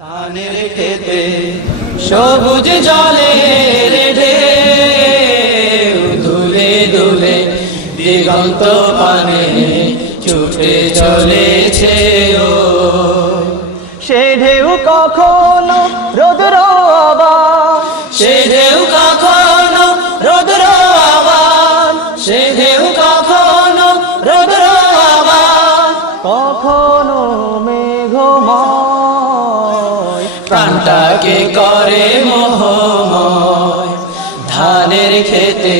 ধানের খেতে সবুজ জলের ঢেউ দুলে দুলে দিগন্ত পানে ছুটে চলেছে ও। সে ঢেউ কখনো রোদ্র আবার, সে ঢেউ কখনো রৌদ্র আবার, সে ঢেউ কখনো রৌদ্র আবার, কখনো মেঘময়, প্রাণটাকে করে মোহময়। ধানের খেতে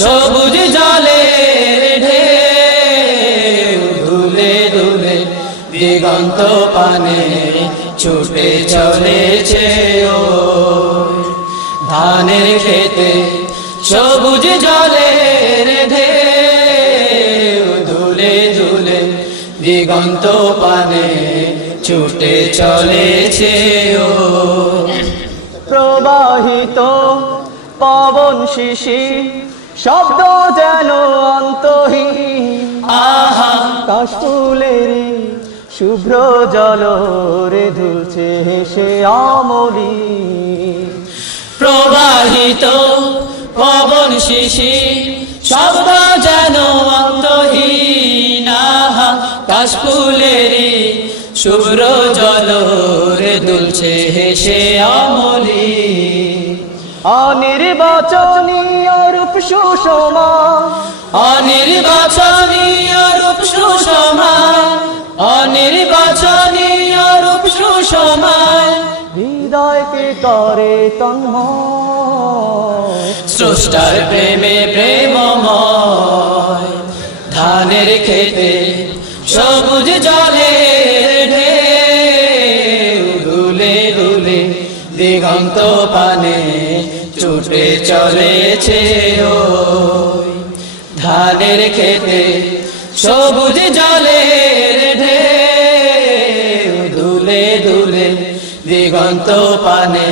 সবুজ জলের ঢেউ দুলে দুলে দিগন্ত পানে ছুটে চলেছে ও। ধানের খেতে সবুজ জলের ঢেউ দুলে দুলে দিগন্ত পানে ছুটে চলেছে ও। প্রবাহিত পবন শিশির শব্দ যেন অন্তহীন, আহা কাশফুলের শুভ্র জলরে ধুলছে হেসে আমলি। প্রবাহিত পবন শিশির শব্দ যেন অন্তহীন, আহা কাশফুলেরই শুভ্র জলরে দুলছে হেসে আমলি। অনির্বাচনীয় রূপ সুষমা, অনির্বাচনীয় রূপ সুষমায়, অনির্বাচনীয় রূপ সুষমায়, হৃদয়কে করে তন্ময়, স্রষ্টার প্রেমে প্রেমময়। ধানের খেতে সবুজ জলের ঢেউ দুলে দুলে দিগন্ত পানে ছুটে চলেছে ও। ধানের খেতে সবুজ জলের ঢেউ দুলে দুলে দিগন্ত পানে